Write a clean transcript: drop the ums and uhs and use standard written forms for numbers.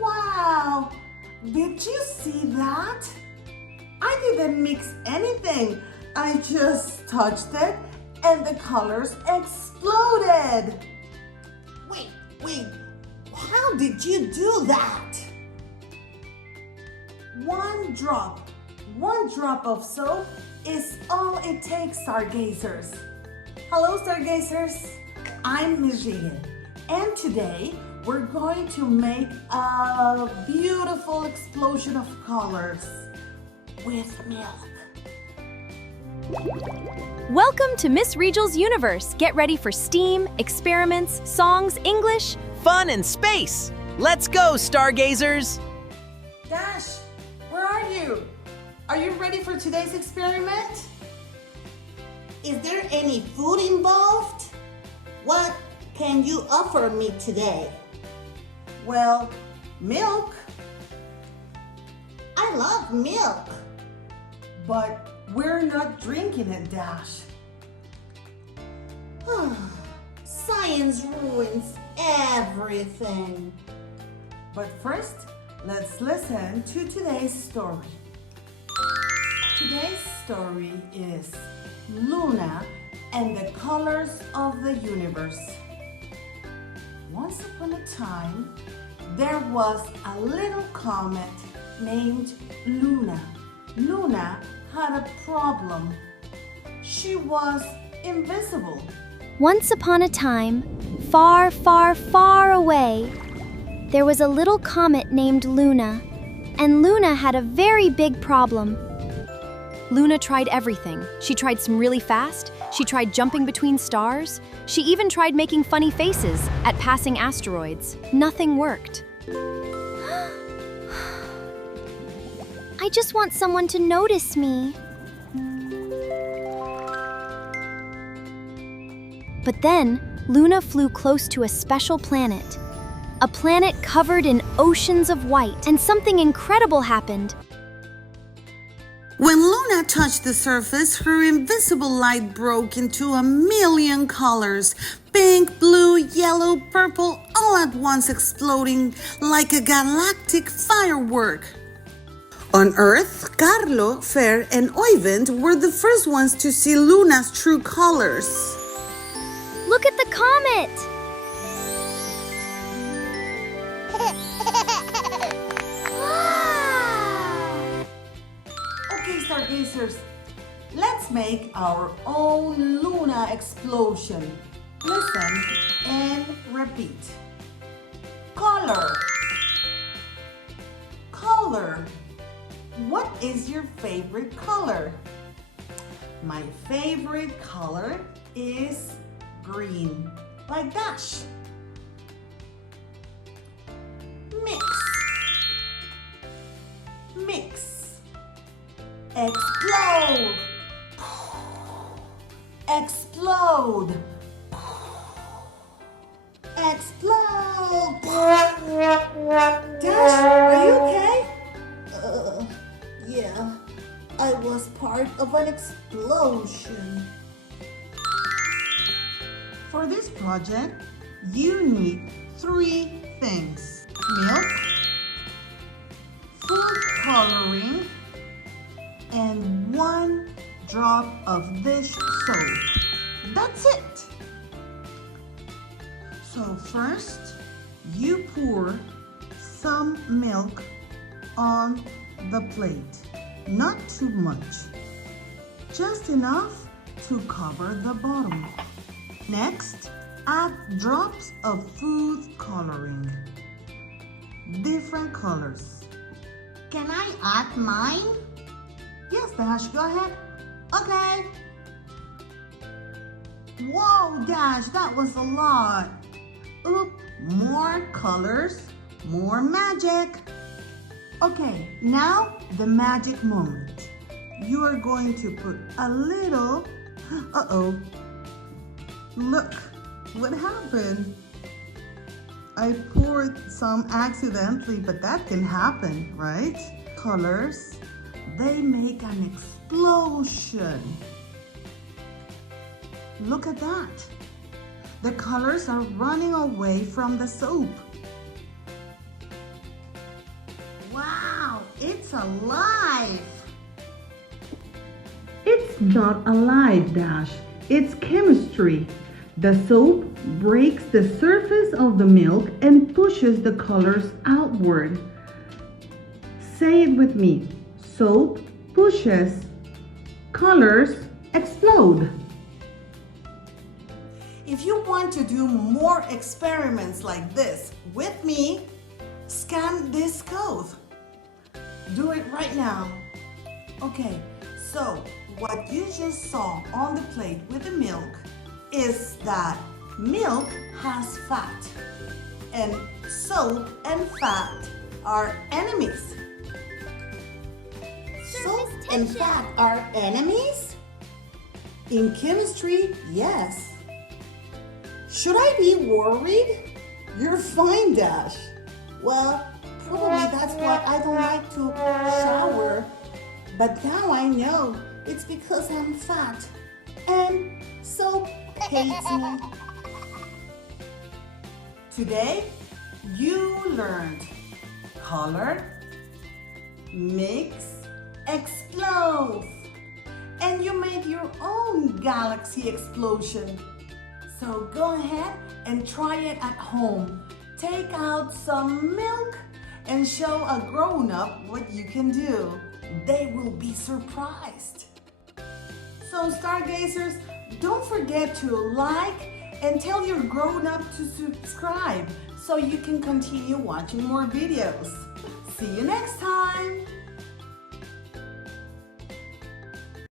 Wow! Did you see that? I didn't mix anything. I just touched it and the colors exploded. Wait, how did you do that? One drop of soap is all it takes, Stargazers. Hello, Stargazers. I'm Miss Rigel, and today we're going to make a beautiful explosion of colors with milk. Welcome to Miss Rigel's universe. Get ready for STEAM, experiments, songs, English, fun, and space. Let's go, Stargazers! Dash, where are you? Are you ready for today's experiment? Is there any food involved? What can you offer me today? Well, milk. I love milk. But we're not drinking it, Dash. Science ruins everything. But first, let's listen to today's story. Today's story is Luna and the Colors of the Universe. Once upon a time, there was a little comet named Luna. Luna had a problem. She was invisible. Once upon a time, far, far, far away, there was a little comet named Luna, and Luna had a very big problem. Luna tried everything. She tried some really fast, she tried jumping between stars, she even tried making funny faces at passing asteroids. Nothing worked. I just want someone to notice me. But then, Luna flew close to a special planet. A planet covered in oceans of white, and something incredible happened. When Luna touched the surface, her invisible light broke into a million colors. Pink, blue, yellow, purple, all at once exploding like a galactic firework. On Earth, Karlo, Fer, and Oyvind were the first ones to see Luna's true colors. Look at the comet! Wow! Okay, Stargazers, let's make our own Luna explosion. Listen and repeat. Color. Color. What is your favorite color? My favorite color is green, like Dash. Mix. Mix. Explode. Explode. Explode! Dash, are you okay? Yeah, I was part of an explosion. For this project, you need 3 things: milk, food coloring, and 1 drop of dish soap. That's it. So first, you pour some milk on the plate. Not too much, just enough to cover the bottom. Next, add drops of food coloring. Different colors. Can I add mine? Yes, Dash, go ahead. Okay. Whoa, Dash, that was a lot. Oop, more colors, more magic. Okay, now the magic moment. You are going to put a little, look, what happened? I poured some accidentally, but that can happen, right? Colors, they make an explosion. Look at that. The colors are running away from the soap. it's alive. It's not alive, Dash. It's chemistry. The soap breaks the surface of the milk and pushes the colors outward. Say it with me. Soap pushes, colors explode. If you want to do more experiments like this with me, scan this code. Do it right now. Okay, so what you just saw on the plate with the milk is that milk has fat, and soap and fat are enemies. Soap and fat are enemies? In chemistry, yes. Should I be worried? You're fine, Dash. Well, probably that's why I don't like to shower. But now I know it's because I'm fat and soap hates me. Today, you learned color, mix, explode. And you made your own galaxy explosion. So go ahead and try it at home. Take out some milk and show a grown-up what you can do. They will be surprised. So Stargazers, don't forget to like and tell your grown-up to subscribe so you can continue watching more videos. See you next time!